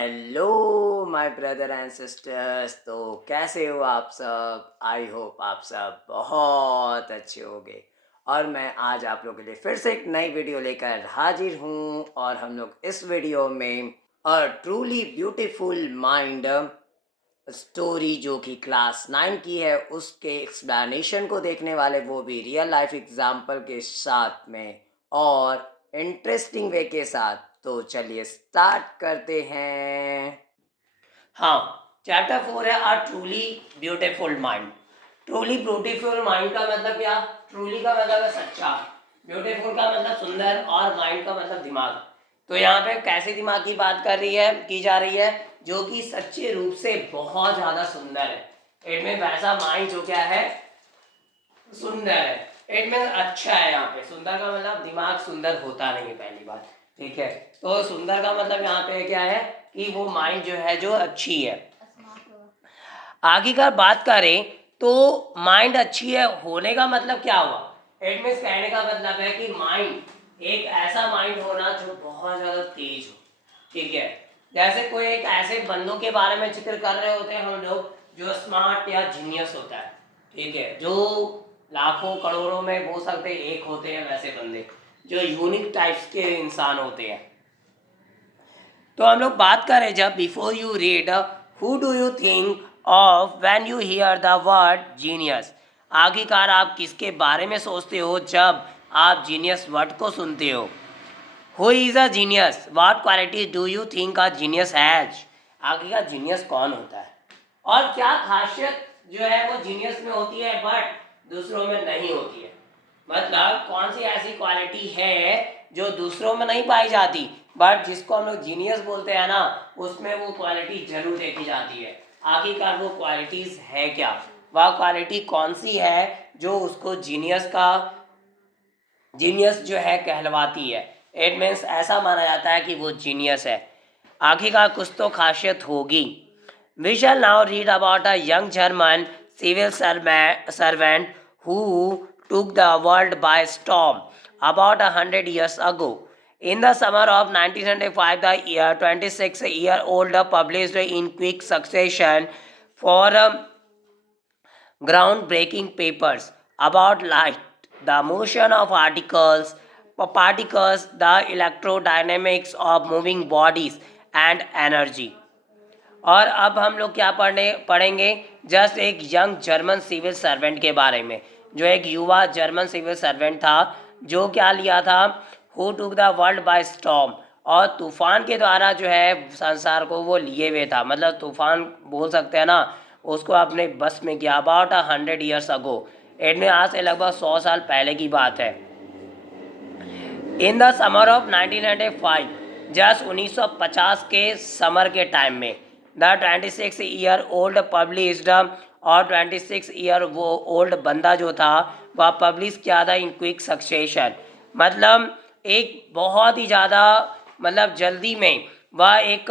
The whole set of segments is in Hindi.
Hello my brother and sisters. तो कैसे हो आप सब? आई होप आप सब बहुत अच्छे होंगे। और मैं आज आप लोगों के लिए फिर से एक नई वीडियो लेकर हाजिर हूँ। और हम लोग इस वीडियो में ट्रूली ब्यूटीफुल माइंड स्टोरी जो कि क्लास 9 की है उसके एक्सप्लेनेशन को देखने वाले, वो भी रियल लाइफ एग्जाम्पल के साथ में और इंटरेस्टिंग वे के साथ। तो चलिए स्टार्ट करते हैं। हाँ, चैप्टर 4 है are truly beautiful mind. Truly beautiful mind का मतलब क्या? ट्रूली का मतलब है सच्चा, ब्यूटीफुल का मतलब सुंदर, और माइंड का मतलब दिमाग। तो यहाँ पे कैसे दिमाग की बात की जा रही है? जो कि सच्चे रूप से बहुत ज़्यादा सुंदर है। इट मीन वैसा माइंड जो क्या है, सुंदर है। इट मीन अच्छा है। यहाँ पे सुंदर का मतलब दिमाग सुंदर होता नहीं है, पहली बात। ठीक है, तो सुंदर का मतलब यहाँ पे क्या है कि वो माइंड जो है जो अच्छी है। आगे का बात करें तो माइंड अच्छी है होने का मतलब क्या हुआ? इट मीन्स कहने का मतलब है कि माइंड एक ऐसा माइंड होना जो बहुत ज़्यादा तेज हो। ठीक है, जैसे कोई एक ऐसे बंदों के बारे में जिक्र कर रहे होते हैं हम लोग जो स्मार्ट या जीनियस होता है। ठीक है, जो लाखों करोड़ों में हो सकते एक होते हैं वैसे बंदे जो यूनिक टाइप्स के इंसान होते हैं। तो हम लोग बात करें जब before you read who do you think of when you here the word genius. आखिरकार आप किसके बारे में सोचते हो जब आप जीनियस वर्ड को सुनते हो? Who is a genius? What qualities do you think a genius has? आखिरकार जीनियस कौन होता है और क्या खासियत जो है वो जीनियस में होती है बट दूसरों में नहीं होती है? मतलब कौन सी ऐसी क्वालिटी है जो दूसरों में नहीं पाई जाती बट जिसको हम लोग जीनियस बोलते हैं ना, उसमें वो क्वालिटी जरूर देखी जाती है। आखिरकार वो क्वालिटीज है क्या? वह क्वालिटी कौन सी है जो उसको जीनियस जो है कहलवाती है? इट मीन्स ऐसा माना जाता है कि वो जीनियस है। आखिरकार कुछ तो खासियत होगी। We shall now read about a young German civil servant who took the world by storm about 100 years ago. In the summer of 1905, the 26-year-old published in quick succession for groundbreaking papers about light, the motion of particles, the electrodynamics of moving bodies, and energy. और अब हम लोग क्या पढ़ेंगे? जस्ट एक यंग जर्मन सिविल सर्वेंट के बारे में, जो एक युवा जर्मन सिविल सर्वेंट था जो क्या लिया था? Who took the world by storm, और तूफान के द्वारा जो है संसार को वो लिए हुए था। मतलब तूफान बोल सकते हैं ना, उसको अपने बस में किया। अबाउट 100 years अगो, इट में आज से लगभग 100 साल पहले की बात है। In the summer of 1905, just 1950 के समर के टाइम में, द 26-year-old पब्लिश्ड, और 26 ईयर वो ओल्ड बंदा जो था वह पब्लिश किया था इन क्विक सक्सेशन। मतलब एक बहुत ही ज़्यादा, मतलब जल्दी में, वह एक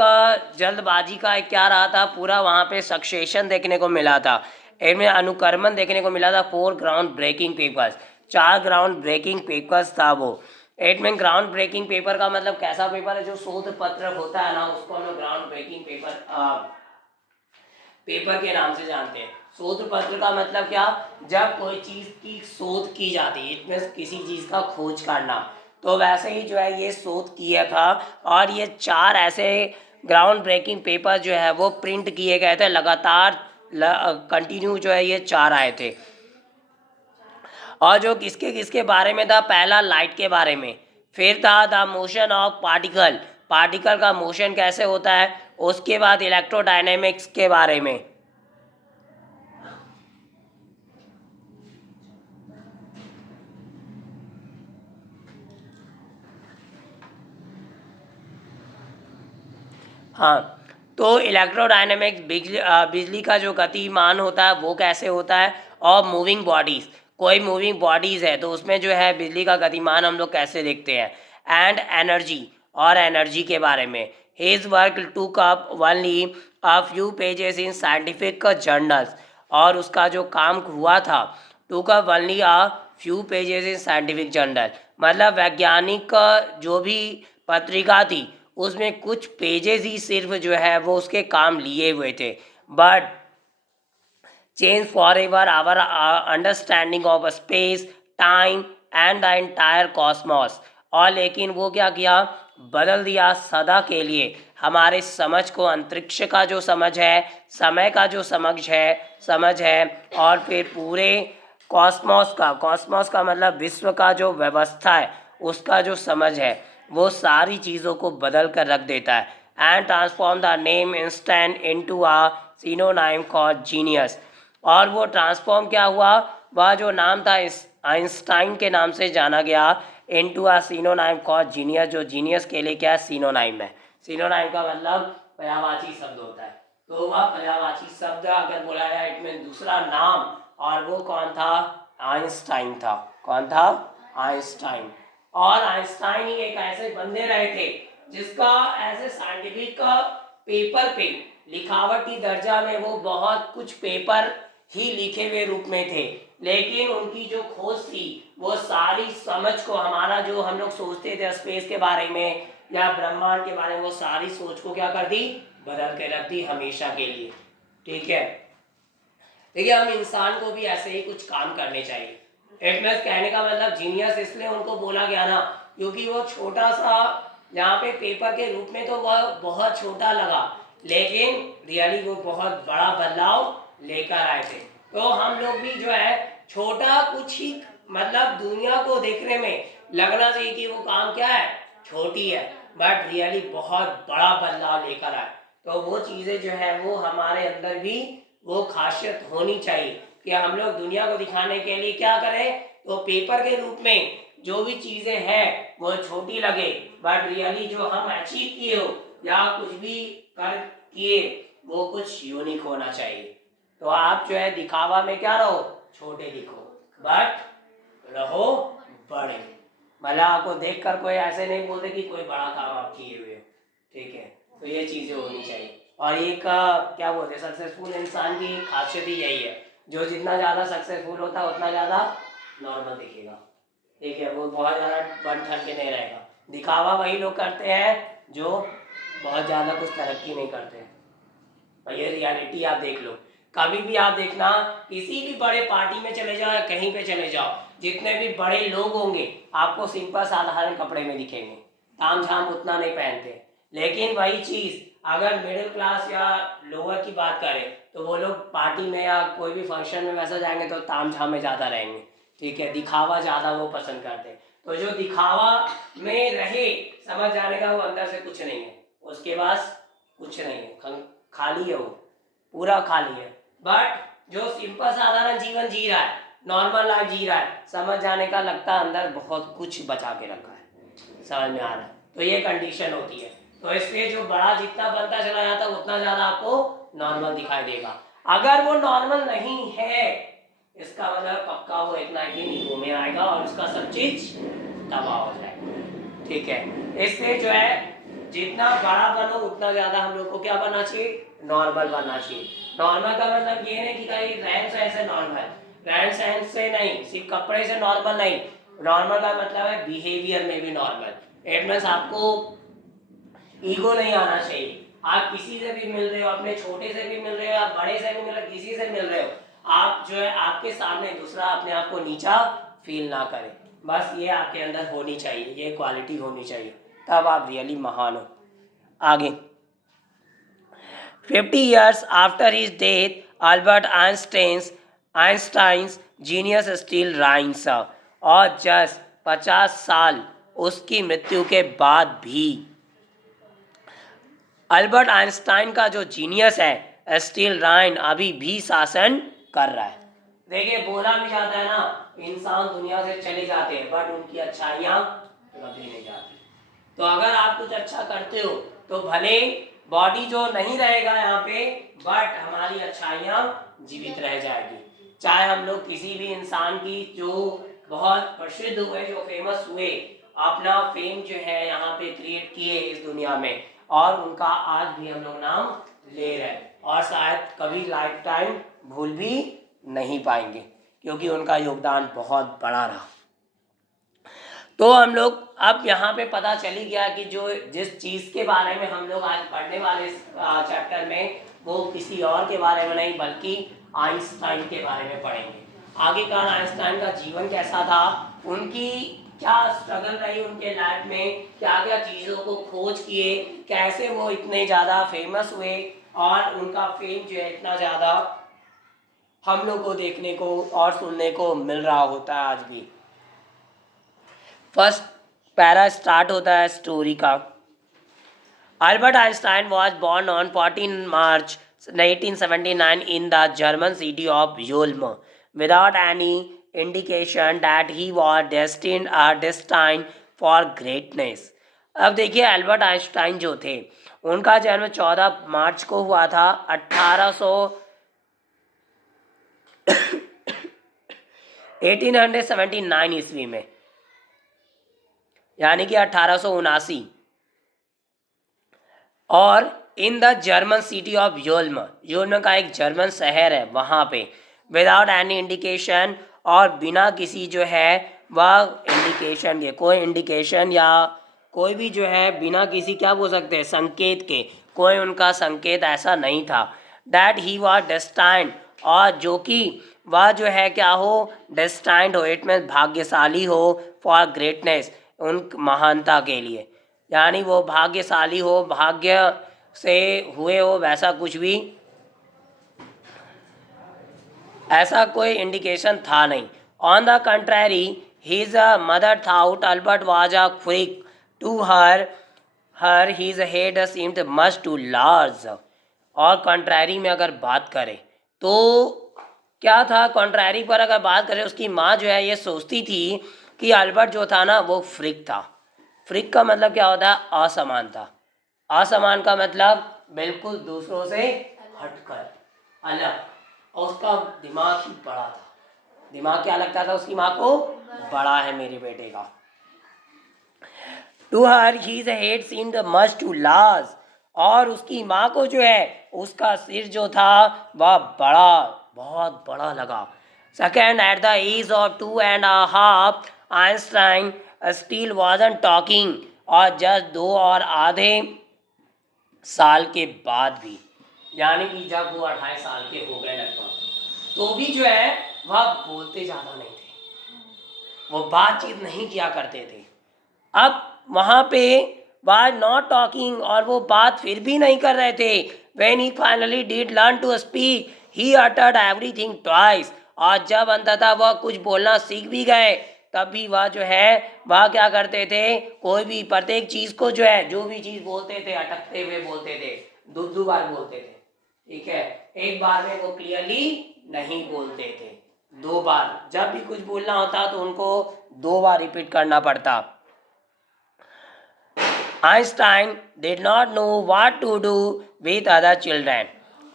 जल्दबाजी का एक क्या रहा था, पूरा वहाँ पे सक्सेशन देखने को मिला था। इनमें अनुक्रमण देखने को मिला था 4 ground breaking papers, 4 ground breaking papers था वो। एट में ग्राउंड ब्रेकिंग पेपर का मतलब कैसा पेपर है? जो शोध पत्र होता है ना, उसको हम लोग ग्राउंड ब्रेकिंग पेपर के नाम से जानते हैं। शोध पत्र का मतलब क्या? जब कोई चीज की शोध की जाती है, इसमें किसी चीज का खोज करना। तो वैसे ही जो है ये शोध किया था, और ये 4 ऐसे ग्राउंड ब्रेकिंग पेपर जो है वो प्रिंट किए गए थे लगातार, कंटिन्यू जो है ये 4 आए थे। और जो किसके किसके बारे में था? पहला लाइट के बारे में, फिर था the motion of particle, particle का मोशन कैसे होता है, उसके बाद इलेक्ट्रोडायनेमिक्स के बारे में। हाँ, तो इलेक्ट्रोडायनेमिक्स बिजली का जो गतिमान होता है वो कैसे होता है, और मूविंग बॉडीज़, कोई मूविंग बॉडीज़ है तो उसमें जो है बिजली का गतिमान हम लोग कैसे देखते हैं। एंड एनर्जी, और एनर्जी के बारे में। हिज वर्क टूक up only a few pages in scientific journals, और उसका जो काम हुआ था, टूक up only a few pages in scientific journal, मतलब वैज्ञानिक जो भी पत्रिका थी उसमें कुछ पेजेस ही सिर्फ जो है वो उसके काम लिए हुए थे, but change forever our understanding of space, time and the entire cosmos. और लेकिन वो क्या किया, बदल दिया सदा के लिए हमारे समझ को, अंतरिक्ष का जो समझ है, समय का जो समझ है, और फिर पूरे कॉस्मॉस का मतलब विश्व का जो व्यवस्था है उसका जो समझ है, वो सारी चीज़ों को बदल कर रख देता है। And transform the name instant into a synonym called genius. और वो ट्रांसफॉर्म क्या हुआ, वह जो नाम था आइंस्टाइन के नाम से जाना गया, into a synonym called genius, जो जीनियस के लिए क्या है, सिनोनाइम है। सिनोनाइम का मतलब पर्यायवाची शब्द होता है। तो वह पर्यायवाची शब्द अगर बोला जाए इनमें दूसरा नाम, और वो कौन था, आइंस्टाइन था। कौन था, आइंस्टाइन। और आइंस्टाइन ही एक ऐसे बंदे रहे थे जिसका ऐसे साइंटिफिक का पेपर पे लिखावटी दर्जा में वो बहुत कुछ पेपर ही लिखे हुए रूप में थे, लेकिन उनकी जो खोज थी वो सारी समझ को, हमारा जो हम लोग सोचते थे स्पेस के बारे में या ब्रह्मांड के बारे में, वो सारी सोच को क्या कर दी, बदल के रख दी हमेशा के लिए। ठीक है, देखिए हम इंसान को भी ऐसे ही कुछ काम करने चाहिए। एटमस कहने का मतलब जीनियस इसलिए उनको बोला गया ना, क्योंकि वो छोटा सा यहाँ पे पेपर के रूप में तो वह बहुत छोटा लगा, लेकिन रियली वो बहुत बड़ा बदलाव लेकर आए थे। तो हम लोग भी जो है छोटा कुछ ही, मतलब दुनिया को देखने में लगना चाहिए कि वो काम क्या है, छोटी है, बट रियली बहुत बड़ा बदलाव लेकर आए। तो वो चीज़ें जो है वो हमारे अंदर भी वो खासियत होनी चाहिए कि हम लोग दुनिया को दिखाने के लिए क्या करें, तो पेपर के रूप में जो भी चीज़ें हैं वो छोटी लगे, बट रियली जो हम अचीव किए हो या कुछ भी कर किए वो कुछ यूनिक होना चाहिए। तो आप जो है दिखावा में क्या रहो, छोटे दिखो, बट रहो बड़े। मतलब आपको देखकर कोई ऐसे नहीं बोलते कि कोई बड़ा काम आप किए हुए हो। ठीक है, तो ये चीज़ें होनी चाहिए। और एक क्या बोलते हैं, सक्सेसफुल इंसान की खासियत ही यही है, जो जितना ज़्यादा सक्सेसफुल होता है उतना ज़्यादा नॉर्मल दिखेगा। ठीक है, वो बहुत ज़्यादा बन ठन के नहीं रहेगा। दिखावा वही लोग करते हैं जो बहुत ज़्यादा कुछ तरक्की नहीं करते हैं। और ये रियलिटी आप देख लो, कभी भी आप देखना, किसी भी बड़े पार्टी में चले जाओ या कहीं पे चले जाओ, जितने भी बड़े लोग होंगे आपको सिंपल साधारण कपड़े में दिखेंगे, ताम झाम उतना नहीं पहनते। लेकिन वही चीज़ अगर मिडिल क्लास या लोअर की बात करें तो वो लोग पार्टी में या कोई भी फंक्शन में वैसा जाएंगे तो ताम झाम में ज़्यादा रहेंगे। ठीक है, दिखावा ज़्यादा वो पसंद करते हैं। तो जो दिखावा में रहे, समझ जाने का वो अंदर से कुछ नहीं है, उसके पास कुछ नहीं है, खाली है, वो पूरा खाली है। बट जो सिंपल साधारण जीवन जी रहा है, नॉर्मल लाइफ जी रहा है, समझ जाने का लगता है अंदर बहुत कुछ बचा के रखा है, समझ में आ रहा है। तो ये कंडीशन होती है। तो इसलिए जो बड़ा जितना बनता चला जाता है उतना ज़्यादा आपको नॉर्मल दिखाई देगा। अगर वो नॉर्मल नहीं है, इसका मतलब पक्का वो इतना ही नींबू में आएगा और उसका सब चीज तबाह हो जाएगा। ठीक है, इसलिए जो है जितना बड़ा बनो उतना ज़्यादा हम लोग को क्या बनना चाहिए, नॉर्मल बनना चाहिए। नॉर्मल का मतलब ये नहीं कि कहीं रहन सहन से नॉर्मल, रहन सहन से नहीं, सिर्फ कपड़े से नॉर्मल नहीं, नॉर्मल का मतलब है बिहेवियर में भी नॉर्मल। इट मीन्स आपको ईगो नहीं आना चाहिए। आप किसी से भी मिल रहे हो, अपने छोटे से भी मिल रहे हो, आप बड़े से भी मिल रहे हो, किसी से मिल रहे हो, आप जो है आपके सामने दूसरा अपने आप को नीचा फील ना करे, बस ये आपके अंदर होनी चाहिए, ये क्वालिटी होनी चाहिए, तब आप रियली महान हो। आगे 50 years after his death, Albert Einstein's genius still reigns। और जस्ट 50 साल उसकी मृत्यु के बाद भी अल्बर्ट आइंस्टाइन का जो जीनियस है स्टिल राइन, अभी भी शासन कर रहा है। देखिए बोला भी जाता है ना, इंसान दुनिया से चले जाते हैं बट उनकी अच्छाइयाँ कभी नहीं जाती। तो अगर आप कुछ अच्छा करते हो तो भले बॉडी जो नहीं रहेगा यहाँ पे, बट हमारी अच्छाइयाँ जीवित रह जाएगी। चाहे हम लोग किसी भी इंसान की जो बहुत प्रसिद्ध हुए, जो फेमस हुए, अपना फेम जो है यहाँ पे क्रिएट किए इस दुनिया में, और उनका आज भी हम लोग नाम ले रहे हैं, और शायद कभी लाइफ टाइम भूल भी नहीं पाएंगे, क्योंकि उनका योगदान बहुत बड़ा रहा। तो हम लोग अब यहाँ पे पता चली गया कि जो जिस चीज़ के बारे में हम लोग आज पढ़ने वाले चैप्टर में, वो किसी और के बारे में नहीं बल्कि आइंस्टाइन के बारे में पढ़ेंगे। आखिरकार आइंस्टाइन का जीवन कैसा था, उनकी क्या स्ट्रगल रही उनके लाइफ में, क्या क्या चीज़ों को खोज किए, कैसे वो इतने ज़्यादा फेमस हुए और उनका फेम जो है इतना ज़्यादा हम लोग को देखने को और सुनने को मिल रहा होता है आज भी। फर्स्ट पैरा स्टार्ट होता है स्टोरी का। Albert Einstein was born on 14 March 1979 in the German city of Ulm, without any indication that he was destined for greatness. अब देखिए अल्बर्ट आइंस्टाइन जो थे, उनका जन्म 14 मार्च को हुआ था 1879 ईस्वी में, यानी कि 1879, और in the German city of Ulm, Ulm का एक जर्मन शहर है वहाँ पे, विदाउट एनी इंडिकेशन, और बिना किसी जो है वह इंडिकेशन के, कोई इंडिकेशन या कोई भी जो है बिना किसी क्या बोल सकते हैं संकेत के, कोई उनका संकेत ऐसा नहीं था। दैट ही वॉज डेस्टाइंड, और जो कि वह जो है क्या हो, डेस्टाइंड हो, इट मीन्स भाग्यशाली हो, फॉर ग्रेटनेस, उन महानता के लिए, यानी वो भाग्यशाली हो, भाग्य से हुए हो, वैसा कुछ भी ऐसा कोई इंडिकेशन था नहीं। On the contrary his mother thought Albert was a freak to her his head seemed much too large. और कंट्रारी में अगर बात करें तो क्या था, कंट्रारी पर अगर बात करें, उसकी माँ जो है ये सोचती थी कि अल्बर्ट जो था ना वो फ्रीक था। फ्रीक का मतलब क्या होता है, असमानता। असमान का मतलब बिल्कुल दूसरों से हटकर, अलग, और उसका दिमाग ही बड़ा था। दिमाग क्या लगता था उसकी माँ को, बड़ा है मेरे बेटे का। To her his head seemed much too large, और उसकी माँ को जो है उसका सिर जो था वह बड़ा, बहुत बड़ा लगा। Second, at the age of 2.5 Einstein still wasn't talking, और जस्ट 2 और आधे साल के बाद भी, यानी कि जब वो 2.5 साल के हो गए लगभग, तो भी जो है वह बोलते ज़्यादा नहीं थे, वो बातचीत नहीं किया करते थे। अब वहाँ पे वाज नॉट टॉकिंग, और वो बात फिर भी नहीं कर रहे थे। When he finally did learn to speak he uttered everything twice, और जब अंततः वह कुछ बोलना सीख भी गए, तब भी वह जो है वह क्या करते थे, कोई भी प्रत्येक चीज़ को जो है, जो भी चीज़ बोलते थे अटकते हुए बोलते थे, दो बार बोलते थे, ठीक है, एक बार में वो क्लियरली नहीं बोलते थे, 2 बार, जब भी कुछ बोलना होता तो उनको 2 बार रिपीट करना पड़ता। Einstein did not know what to do with other children,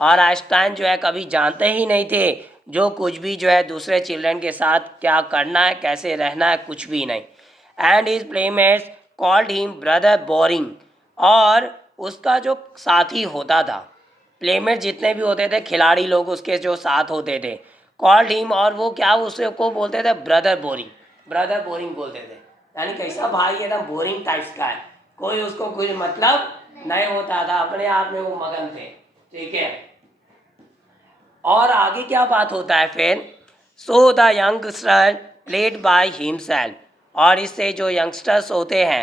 और आइंस्टाइन जो है कभी जानते ही नहीं थे जो कुछ भी जो है दूसरे चिल्ड्रन के साथ क्या करना है, कैसे रहना है, कुछ भी नहीं। And his playmates called him brother boring, और उसका जो साथी होता था, प्लेमेट जितने भी होते थे, खिलाड़ी लोग उसके जो साथ होते थे, कॉल्ड हिम, और वो क्या उसे को बोलते थे, ब्रदर बोरिंग, ब्रदर बोरिंग बोलते थे, यानी कैसा भाई एकदम बोरिंग टाइप्स का है, कोई उसको कुछ मतलब नहीं होता था, अपने आप में वो मगन थे, ठीक है। और आगे क्या बात होता है फिर, so the youngster played by himself, और इससे जो यंगस्टर्स होते हैं,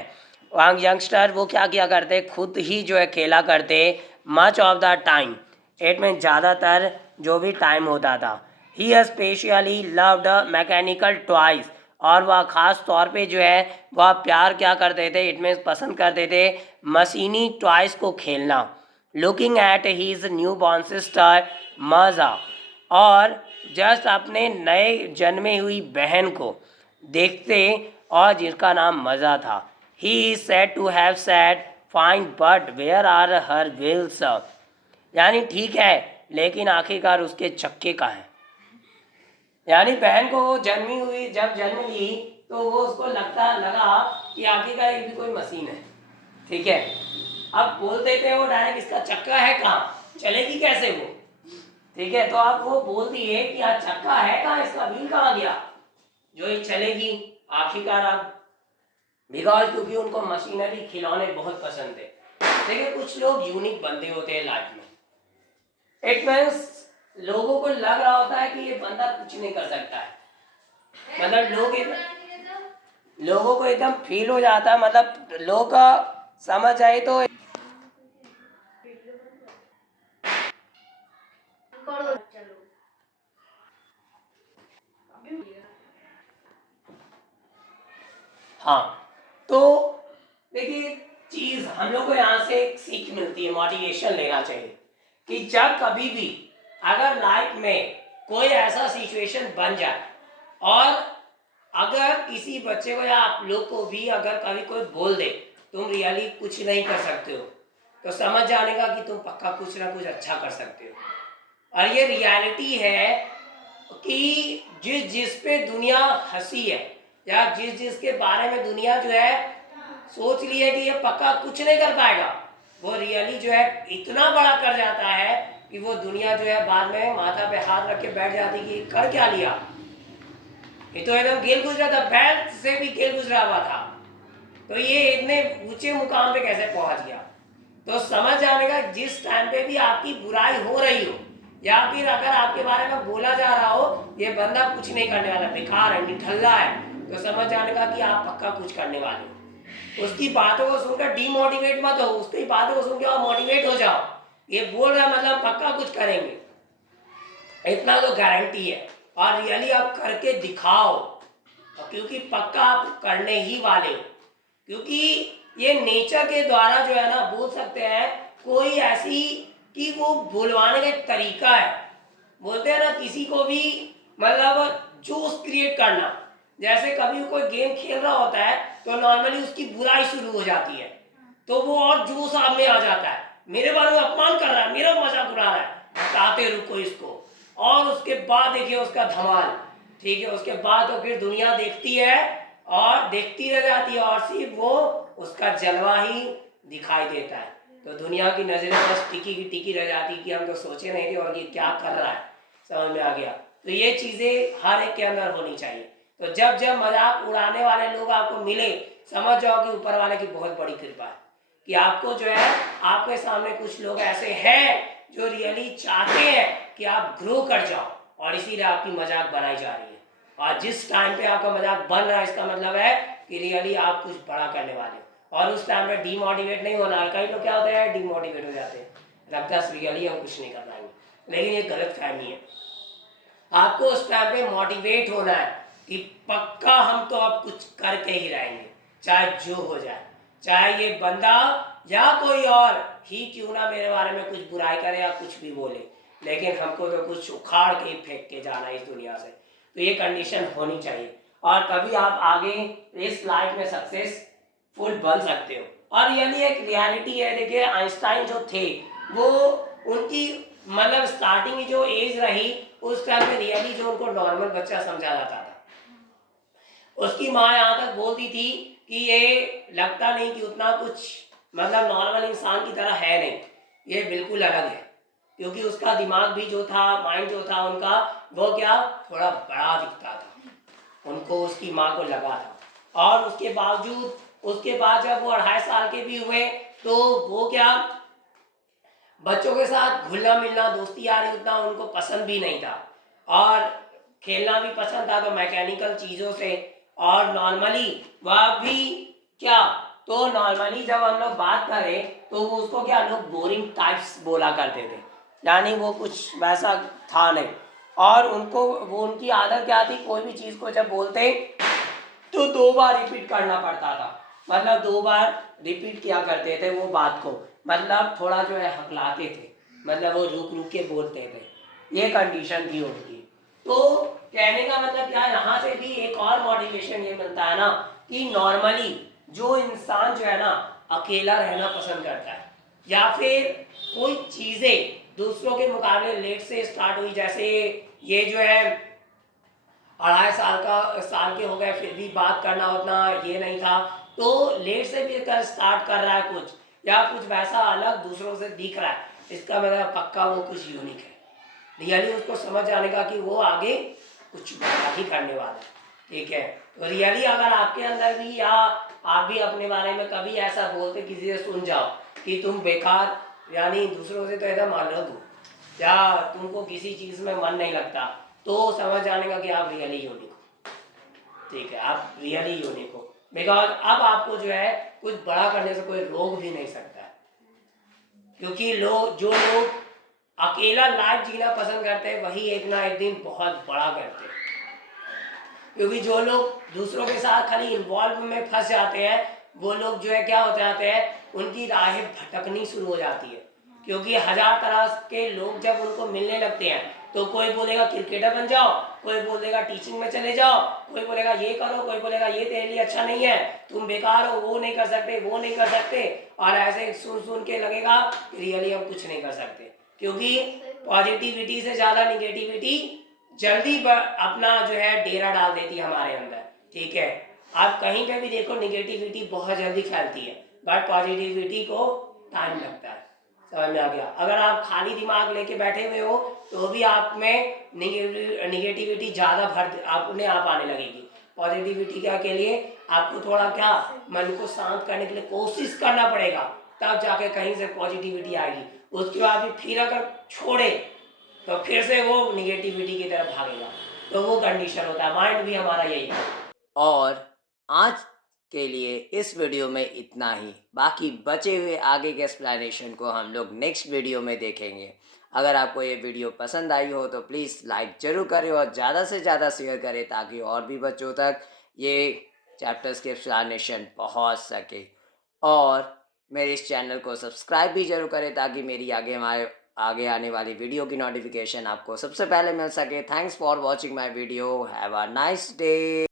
यंगस्टर वो क्या किया करते, खुद ही जो है खेला करते, much of the time, it में ज़्यादातर जो भी टाइम होता था। ही स्पेशली लव्ड मैकेनिकल टॉयज, और वह ख़ास तौर पे जो है वह प्यार क्या करते थे, इट में पसंद करते थे मशीनी टॉयज को खेलना। Looking at his newborn sister Maja, और जस्ट अपने नए जन्मे हुई बहन को देखते, और जिसका नाम मज़ा था। He is said to have said fine but where are her wheels, यानी ठीक है लेकिन आखिरकार उसके चक्के का है, यानी बहन को वो जन्मी हुई, जब जन्म ली तो वो उसको लगा कि आखिरकार ये भी कोई मशीन है, ठीक है। अब बोल देते हैं वो डायरेक्ट, इसका चक्का है कहाँ, चलेगी कैसे वो, ठीक है, तो आप वो बोल दिए कि हाँ चक्का है कहाँ, इसका व्हील कहाँ गया जो ये चलेगी, आखिरकार आप बिकॉज क्योंकि उनको मशीनरी खिलौने बहुत पसंद थे। देखिए कुछ लोग यूनिक बंदे होते हैं लाइफ में। इट मीन्स लोगों को लग रहा होता है कि ये बंदा कुछ नहीं कर सकता है, मतलब लोगों को एकदम फील हो जाता है, मतलब लोगों का समझ आए तो हाँ। तो देखिए चीज हम लोग को यहाँ से एक सीख मिलती है, मोटिवेशन लेना चाहिए कि जब कभी भी अगर लाइफ में कोई ऐसा सिचुएशन बन जाए और अगर किसी बच्चे को या आप लोग को भी अगर कभी कोई बोल दे तुम रियली कुछ नहीं कर सकते हो, तो समझ जाने का कि तुम पक्का कुछ ना कुछ अच्छा कर सकते हो। और ये रियलिटी है कि जिस पे दुनिया हंसी है या जिसके बारे में दुनिया जो है सोच ली है कि ये पक्का कुछ नहीं कर पाएगा, वो रियली जो है इतना बड़ा कर जाता है कि वो दुनिया जो है बाद में माथा पे हाथ रख के बैठ जाती कि कर क्या लिया, ये तो एकदम गेल गुजरा था, बैल से भी गेल गुजरा हुआ था, तो ये इतने ऊंचे मुकाम पे कैसे पहुंच गया। तो समझ जाने का जिस टाइम पे भी आपकी बुराई हो रही हो या फिर अगर आपके बारे में बोला जा रहा हो ये बंदा कुछ नहीं करने वाला, बेकार है, निठल्ला है, तो समझ जाने का कि आप पक्का कुछ करने वाले हो। उसकी बातों को सुनकर डीमोटिवेट मत हो, उसकी बातों को सुनकर और मोटिवेट हो जाओ, ये बोल रहा है मतलब पक्का कुछ करेंगे, इतना तो गारंटी है। और रियली आप करके दिखाओ, क्योंकि पक्का आप करने ही वाले हो, क्योंकि ये नेचर के द्वारा जो है ना बोल सकते हैं कोई ऐसी कि वो बुलवाने का एक तरीका है, बोलते हैं ना किसी को भी मतलब जोश क्रिएट करना, जैसे कभी कोई गेम खेल रहा होता है तो नॉर्मली उसकी बुराई शुरू हो जाती है तो वो और जोश आप में आ जाता है, मेरे बारे में अपमान कर रहा है, मेरा मजाक उड़ा रहा है, बताते रुको इसको, और उसके बाद देखिए उसका धमाल, ठीक है, उसके बाद तो फिर दुनिया देखती है और देखती रह जाती है और सिर्फ वो उसका जलवा ही दिखाई देता है, तो दुनिया की नजरें बस टिकी की टिकी रह जाती कि हम तो सोचे नहीं थे और ये क्या कर रहा है, समझ में आ गया। तो ये चीजें हर एक के अंदर होनी चाहिए। तो जब जब मजाक उड़ाने वाले लोग आपको मिले समझ जाओ कि ऊपर वाले की बहुत बड़ी कृपा है कि आपको जो है आपके सामने कुछ लोग ऐसे हैं जो रियली चाहते हैं कि आप ग्रो कर जाओ और इसीलिए आपकी मजाक बनाई जा रही है। और जिस टाइम पे आपका मजाक बन रहा है इसका मतलब है कि रियली आप कुछ बड़ा करने वाले हो और उस टाइम पे डीमोटिवेट नहीं होना। कई लोग क्या होते हैं डीमोटिवेट हो जाते हैं, लगता है रियली हम कुछ नहीं कर पाएंगे, लेकिन ये गलत फहमी है। आपको उस टाइम पे मोटिवेट होना है कि पक्का हम तो अब कुछ करके ही रहेंगे, चाहे जो हो जाए, चाहे ये बंदा या कोई और ही क्यों ना मेरे बारे में कुछ बुराई करे या कुछ भी बोले, लेकिन हमको तो कुछ उखाड़ के फेंक के जाना है इस दुनिया से। तो ये कंडीशन होनी चाहिए और कभी आप आगे इस लाइफ में सक्सेसफुल बन सकते हो। और यानी एक रियलिटी है, देखिए आइंस्टाइन जो थे वो उनकी मतलब स्टार्टिंग की जो एज रही उस टाइम पे रियली जो उनको नॉर्मल बच्चा समझा जाता था, उसकी माँ यहाँ तक बोलती थी कि ये लगता नहीं कि उतना कुछ मतलब नॉर्मल इंसान की तरह है नहीं, ये बिल्कुल अलग है, क्योंकि उसका दिमाग भी जो था, माइंड जो था उनका, वो क्या थोड़ा बड़ा दिखता था, उनको उसकी माँ को लगा था। और उसके बावजूद उसके बाद जब वो 2.5 साल के भी हुए तो वो क्या बच्चों के साथ घुलना मिलना दोस्ती यारी उतना उनको पसंद भी नहीं था और खेलना भी पसंद था तो मैकेनिकल चीज़ों से। और नॉर्मली वह भी क्या, तो नॉर्मली जब हम लोग बात करें तो वो उसको क्या लोग बोरिंग टाइप्स बोला करते थे, यानी वो कुछ वैसा था नहीं। और उनको वो उनकी आदत क्या थी, कोई भी चीज़ को जब बोलते तो 2 बार रिपीट करना पड़ता था, मतलब 2 बार रिपीट किया करते थे वो बात को, मतलब थोड़ा जो है हकलाते थे, मतलब वो रुक रुक के बोलते थे, ये कंडीशन थी उनकी। तो कहने का मतलब क्या, यहाँ से भी एक और मोटिवेशन ये मिलता है ना कि नॉर्मली जो इंसान जो है ना अकेला रहना पसंद करता है या फिर कोई चीज़ें दूसरों के मुकाबले लेट से स्टार्ट हुई, जैसे ये जो है 2.5 साल के हो गए फिर भी बात करना उतना ये नहीं था, तो लेट से भी कर स्टार्ट कर रहा है कुछ या कुछ वैसा अलग दूसरों से दिख रहा है, इसका मतलब पक्का वो कुछ यूनिक है, रियली उसको समझ आने का कि वो आगे कुछ बड़ा ही करने वाला है, ठीक है। तो रियली अगर आपके अंदर भी या आप भी अपने बारे में कभी ऐसा बोलते किसी से सुन जाओ कि तुम बेकार, यानी दूसरों से तो एकदम अलग हो, या तुमको किसी चीज़ में मन नहीं लगता, तो समझ जाने का कि आप रियली यूनिक हो। ठीक है, आप रियली यूनिक हो, बिकॉज अब आपको जो है कुछ बड़ा करने से कोई रोक भी नहीं सकता है। क्योंकि जो लोग अकेला लाइफ जीना पसंद करते हैं वही एक ना एक दिन बहुत बड़ा करते हैं। क्योंकि जो लोग दूसरों के साथ खाली इन्वॉल्व में फंस जाते हैं, वो लोग जो है क्या हो जाते हैं, उनकी राहें भटकनी शुरू हो जाती है। क्योंकि हजार तरह के लोग जब उनको मिलने लगते हैं, तो कोई बोलेगा क्रिकेटर बन जाओ, कोई बोलेगा टीचिंग में चले जाओ, कोई बोलेगा ये करो, कोई बोलेगा ये तेरे लिए अच्छा नहीं है, तुम बेकार हो, वो नहीं कर सकते, वो नहीं कर सकते। और ऐसे सुन सुन के लगेगा रियली हम कुछ नहीं कर सकते। क्योंकि पॉजिटिविटी से ज़्यादा निगेटिविटी जल्दी अपना जो है डेरा डाल देती है हमारे अंदर। ठीक है, आप कहीं पे भी देखो निगेटिविटी बहुत जल्दी फैलती है, बट पॉजिटिविटी को टाइम लगता है। समझ में आ गया? अगर आप खाली दिमाग लेके बैठे हुए हो तो भी आप में निगेटिविटी ज़्यादा अपने आप आने लगेगी। पॉजिटिविटी क्या के लिए आपको थोड़ा क्या मन को शांत करने के लिए कोशिश करना पड़ेगा, तब जाके कहीं से पॉजिटिविटी आएगी। उसके बाद भी फिर अगर छोड़े तो फिर से वो निगेटिविटी की तरफ भागेगा। तो वो कंडीशन होता है, माइंड भी हमारा यही है। और आज के लिए इस वीडियो में इतना ही, बाकी बचे हुए आगे के एक्सप्लेनेशन को हम लोग नेक्स्ट वीडियो में देखेंगे। अगर आपको ये वीडियो पसंद आई हो तो प्लीज़ लाइक ज़रूर करें और ज़्यादा से ज़्यादा शेयर करें, ताकि और भी बच्चों तक ये चैप्टर्स के एक्सप्लेनेशन पहुंच सके। और मेरे इस चैनल को सब्सक्राइब भी ज़रूर करें, ताकि मेरी आगे आने वाली वीडियो की नोटिफिकेशन आपको सबसे पहले मिल सके। Thanks for watching my video. Have a nice day.